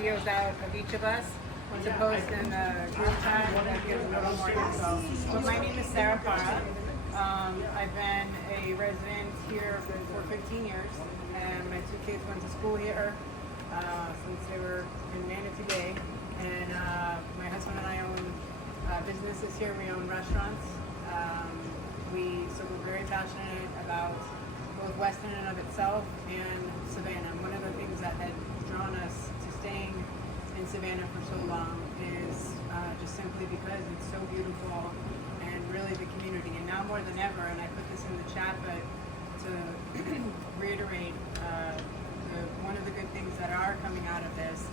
videos out of each of us to post in the group chat that gives a little more info. But my name is Savanna. I've been a resident here for 15 years, and my two kids went to school here since they were in Manatee Bay. And my husband and I own businesses here. We own restaurants. So we're very passionate about both Weston and of itself and Savanna. One of the things that had drawn us to staying in Savanna for so long is just simply because it's so beautiful and really the community. And now more than ever, and I put this in the chat, but to reiterate, one of the good things that are coming out of this,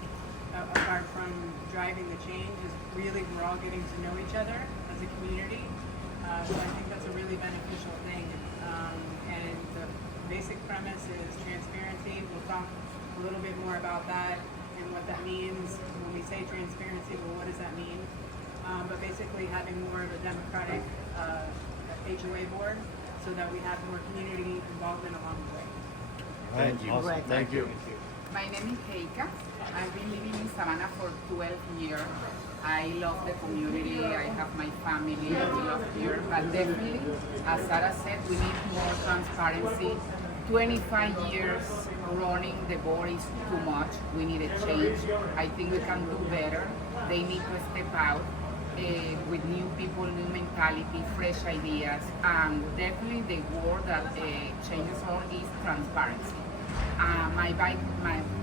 apart from driving the change, is really we're all getting to know each other as a community. So I think that's a really beneficial thing. And the basic premise is transparency. We'll talk a little bit more about that and what that means. When we say transparency, well, what does that mean? But basically having more of a democratic HOA board so that we have more community involvement along the way. Thank you. Right. Thank you. My name is Heika. I've been living in Savanna for 12 years. I love the community. I have my family. We love here. But definitely, as Sarah said, we need more transparency. 25 years running the board is too much. We need a change. I think we can do better. They need to step out with new people, new mentality, fresh ideas. And definitely the word that changes all is transparency. My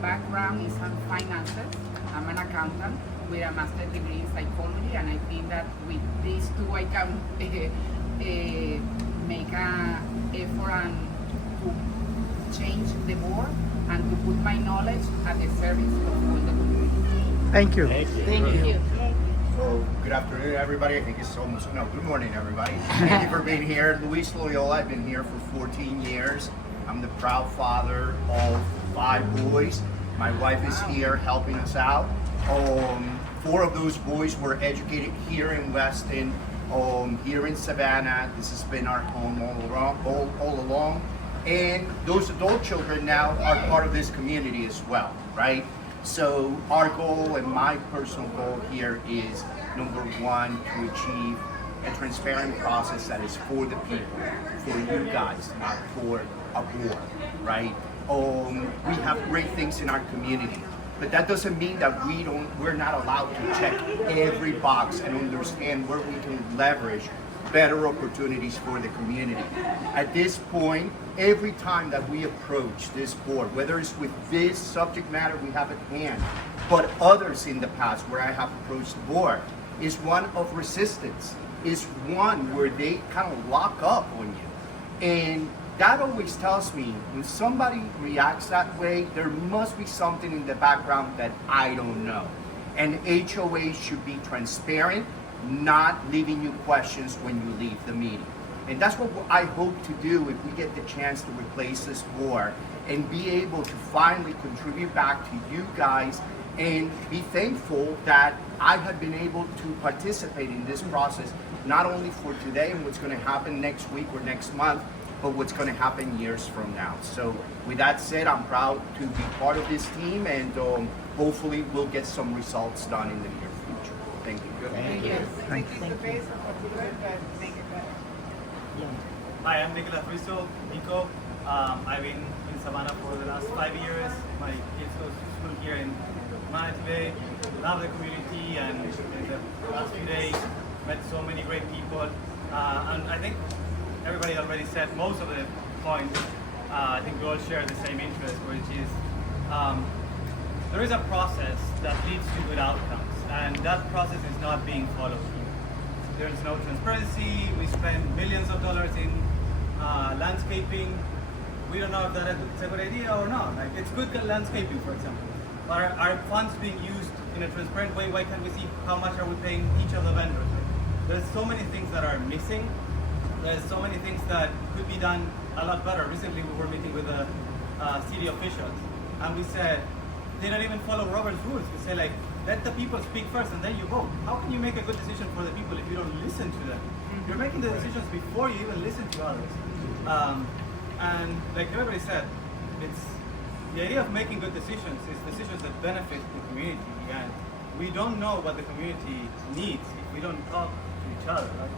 background is in finances. I'm an accountant with a master's degree in psychology, and I think that with these two I can make an effort and to change the board and to put my knowledge at the service of all the community. Thank you. Thank you. So, good afternoon, everybody. I think it's almost, no, good morning, everybody. Thank you for being here. Luis Loyola, I've been here for 14 years. I'm the proud father of 5 boys. My wife is here helping us out. 4 of those boys were educated here in Weston, here in Savanna. This has been our home all along. And those adult children now are part of this community as well, right? So our goal and my personal goal here is, number 1, to achieve a transparent process that is for the people, for you guys, not for a board, right? We have great things in our community, but that doesn't mean that we're not allowed to check every box and understand where we can leverage better opportunities for the community. At this point, every time that we approach this board, whether it's with this subject matter we have at hand, but others in the past where I have approached the board, is one of resistance, is one where they kind of lock up on you. And that always tells me when somebody reacts that way, there must be something in the background that I don't know. And HOAs should be transparent, not leaving you questions when you leave the meeting. And that's what I hope to do if we get the chance to replace this board and be able to finally contribute back to you guys and be thankful that I have been able to participate in this process, not only for today and what's going to happen next week or next month, but what's going to happen years from now. So with that said, I'm proud to be part of this team, and hopefully we'll get some results done in the near future. Thank you. Thank you. Thank you. The base of what's good, but make it better. Hi, I'm Nicolas Rizzo, Nico. I've been in Savanna for the last 5 years. My kids go to school here in Manatee Bay. Love the community, and in the last few days met so many great people. And I think everybody already said most of the points. I think we all share the same interest, which is there is a process that leads to good outcomes, and that process is not being followed here. There is no transparency. We spend millions of dollars in landscaping. We don't know if that is a good idea or not. Like, it's good landscaping, for example. But are funds being used in a transparent way? Why can't we see how much are we paying each of the vendors? There's so many things that are missing. There's so many things that could be done a lot better. Recently, we were meeting with the city officials, and we said they don't even follow Robert's rules. We say, like, let the people speak first and then you vote. How can you make a good decision for the people if you don't listen to them? You're making the decisions before you even listen to others. And like everybody said, it's the idea of making good decisions is decisions that benefit the community, and we don't know what the community needs if we don't talk to each other, right?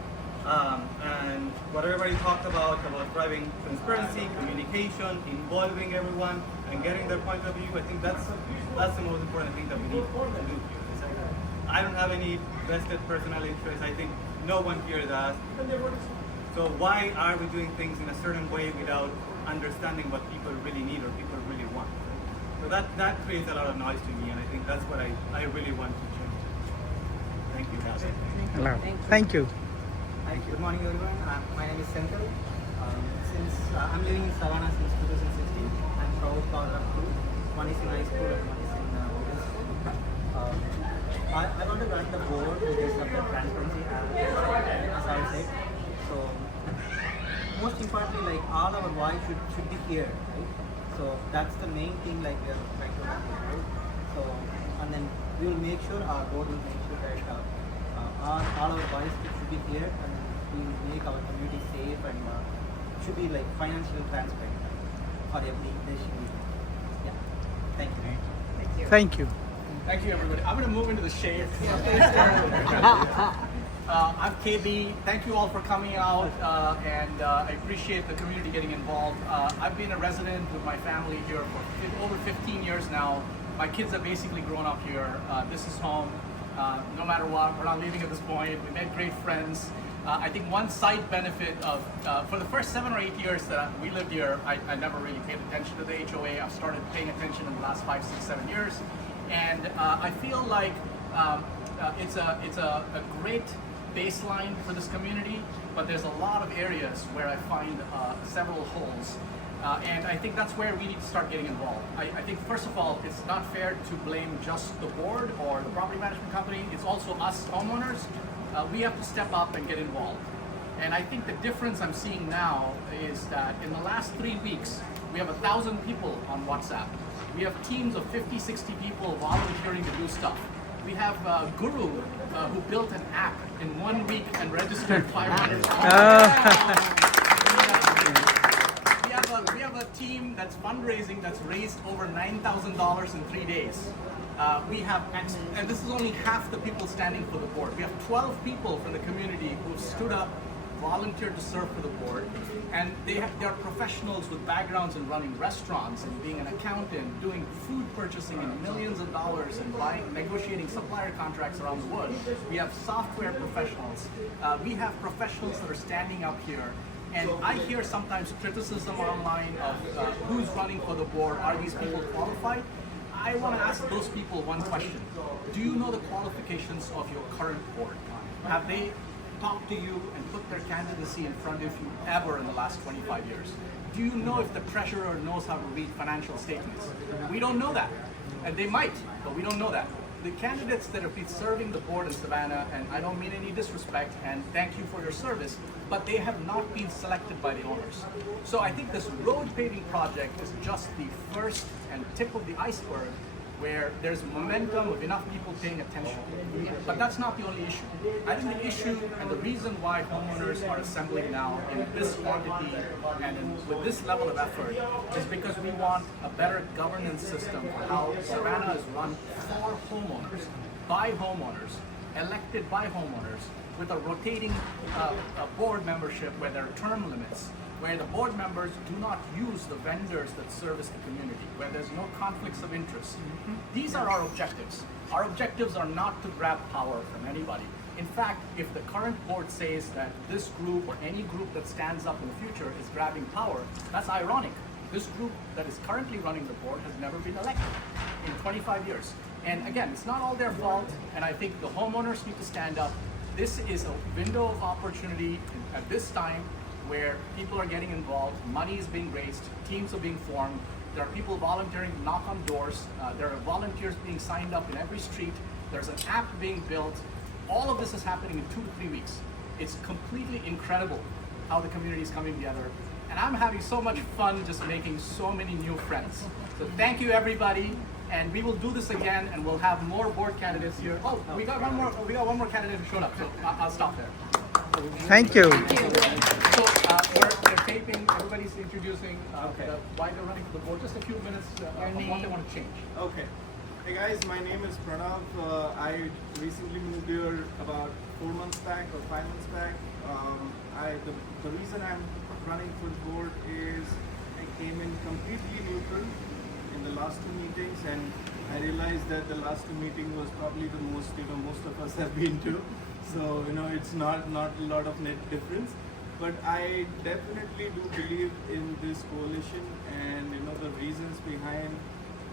And what everybody talked about driving transparency, communication, involving everyone, and getting their point of view, I think that's the most important thing that we need to do here. I don't have any vested personal interest. I think no one here does. So why are we doing things in a certain way without understanding what people really need or people really want? So that creates a lot of noise to me, and I think that's what I really want to change. Thank you, guys. Hello. Thank you. Hi, good morning everyone. My name is Senthil. Since I'm living in Savanna since 2016, I'm proud father of two. One is in high school and one is in middle school. I want to run the board because of the transparency as I said. So most importantly, like all our voice should be heard, right? So that's the main thing, like we're trying to run the board. So and then we will make sure our board will make sure that all our voice should be heard, and we will make our community safe and should be like financially transparent for every decision we make. Yeah. Thank you. Thank you. Thank you, everybody. I'm going to move into the shade. I'm KB. Thank you all for coming out, and I appreciate the community getting involved. I've been a resident with my family here for over 15 years now. My kids have basically grown up here. This is home. No matter what, we're not leaving at this point. We made great friends. I think one side benefit of, for the first 7 or 8 years that we lived here, I never really paid attention to the HOA. I've started paying attention in the last 5, 6, 7 years. And I feel like it's a great baseline for this community, but there's a lot of areas where I find several holes. And I think that's where we need to start getting involved. I think first of all, it's not fair to blame just the board or the property management company. It's also us homeowners. We have to step up and get involved. And I think the difference I'm seeing now is that in the last 3 weeks, we have 1,000 people on WhatsApp. We have teams of 50, 60 people volunteering to do stuff. We have Guru, who built an app in 1 week and registered 500. We have a team that's fundraising that's raised over $9,000 in 3 days. And this is only half the people standing for the board. We have 12 people from the community who stood up, volunteered to serve for the board, and they are professionals with backgrounds in running restaurants and being an accountant, doing food purchasing in millions of dollars, and negotiating supplier contracts around the world. We have software professionals. We have professionals that are standing up here. And I hear sometimes criticism online of who's running for the board. Are these people qualified? I want to ask those people one question. Do you know the qualifications of your current board? Have they talked to you and put their candidacy in front of you ever in the last 25 years? Do you know if the treasurer knows how to read financial statements? We don't know that. And they might, but we don't know that. The candidates that have been serving the board in Savanna, and I don't mean any disrespect, and thank you for your service, but they have not been selected by the owners. So I think this road paving project is just the first and tip of the iceberg, where there's momentum of enough people paying attention. But that's not the only issue. I think the issue and the reason why homeowners are assembling now in this quantity and with this level of effort is because we want a better governance system for how Savanna is run for homeowners, by homeowners, elected by homeowners, with a rotating board membership where there are term limits, where the board members do not use the vendors that service the community, where there's no conflicts of interest. These are our objectives. Our objectives are not to grab power from anybody. In fact, if the current board says that this group or any group that stands up in the future is grabbing power, that's ironic. This group that is currently running the board has never been elected in 25 years. And again, it's not all their fault, and I think the homeowners need to stand up. This is a window of opportunity at this time where people are getting involved, money is being raised, teams are being formed, there are people volunteering to knock on doors, there are volunteers being signed up in every street, there's an app being built. All of this is happening in 2 to 3 weeks. It's completely incredible how the community is coming together. And I'm having so much fun just making so many new friends. So thank you everybody, and we will do this again, and we'll have more board candidates here. Oh, we got one more candidate who showed up, so I'll stop there. Thank you. So we're taping, everybody's introducing why they're running for the board. Just a few minutes of what they want to change. Okay. Hey guys, my name is Pranav. I recently moved here about 4 months back or 5 months back. The reason I'm running for the board is I came in completely neutral in the last 2 meetings, and I realized that the last 2 meetings was probably the most most of us have been to. So it's not a lot of net difference. But I definitely do believe in this coalition, and the reasons behind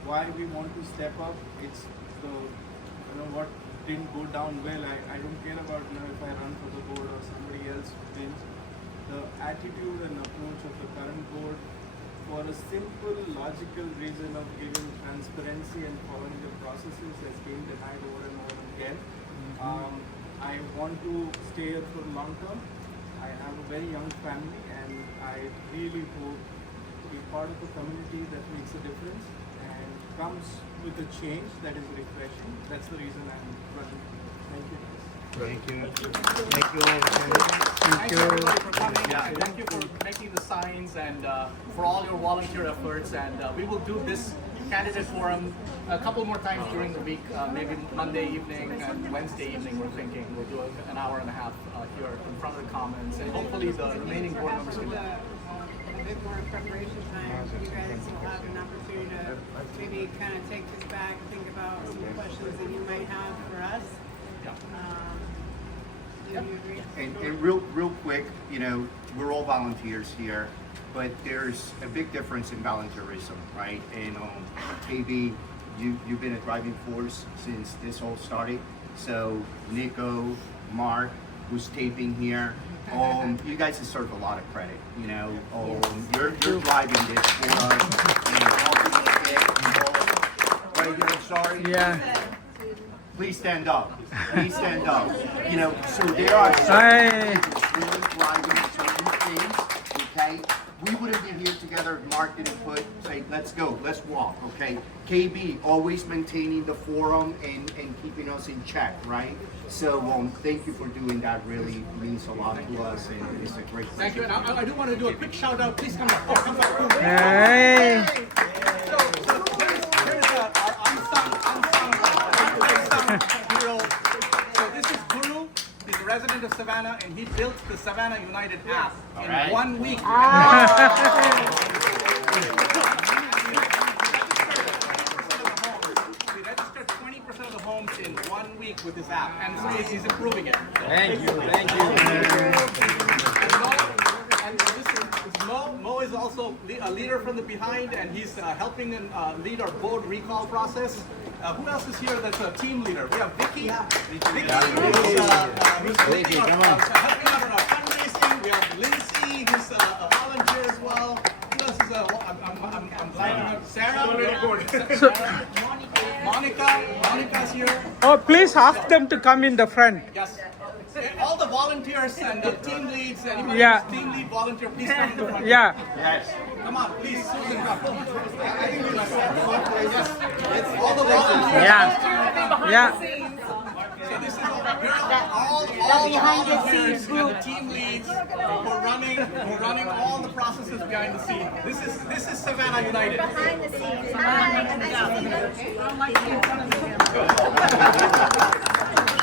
why we want to step up. It's the what didn't go down well. I don't care about if I run for the board or somebody else wins. The attitude and approach of the current board, for a simple logical reason of giving transparency and following the processes, has been denied over and over again. I want to stay here for long term. I have a very young family, and I really hope to be part of a community that makes a difference and comes with a change that is refreshing. That's the reason I'm running. Thank you. Thank you. Thank you everybody for coming. And thank you for making the signs and for all your volunteer efforts. And we will do this candidate forum a couple more times during the week, maybe Monday evening and Wednesday evening. We're thinking we'll do an hour and a half here in front of the Commons, and hopefully the remaining board members can. A bit more preparation time. You guys will have an opportunity to maybe kind of take this back, think about some questions that you might have for us. Do you agree? And real quick, we're all volunteers here, but there's a big difference in volunteerism, right? And KB, you've been a driving force since this all started. So Nico, Mark, who's taping here, you guys deserve a lot of credit. You're driving this for us. Right here, sorry. Yeah. Please stand up. Please stand up. So there are certain things really driving certain things, okay? We wouldn't be here together if Mark didn't say, let's go, let's walk, okay? KB, always maintaining the forum and keeping us in check, right? So thank you for doing that. Really means a lot to us, and it's a great Thank you. And I do want to do a quick shout out. Please come up. Come up. Hey. So here's our unsung hero. So this is Guru. He's a resident of Savanna, and he built the Savanna United app in 1 week. We registered 20% of the homes in 1 week with this app, and so he's improving it. Thank you. Thank you. And this is Mo is also a leader from the behind, and he's helping and lead our board recall process. Who else is here that's a team leader? We have Vicky. Vicky who's helping out in our fundraising. We have Lindsay, who's a volunteer as well. Who else is I'm lining up. Sarah. Monica's here. Oh, please ask them to come in the front. Yes. All the volunteers and the team leads, anybody Yeah. who's team lead volunteer, please come in the front. Yeah. Yes. Come on, please, Susan, come. Yes. All the volunteers. Yeah. Yeah. So this is all behind the scenes group and the team leads who are running all the processes behind the scenes. This is Savanna United. Behind the scenes. Hi. I don't like you.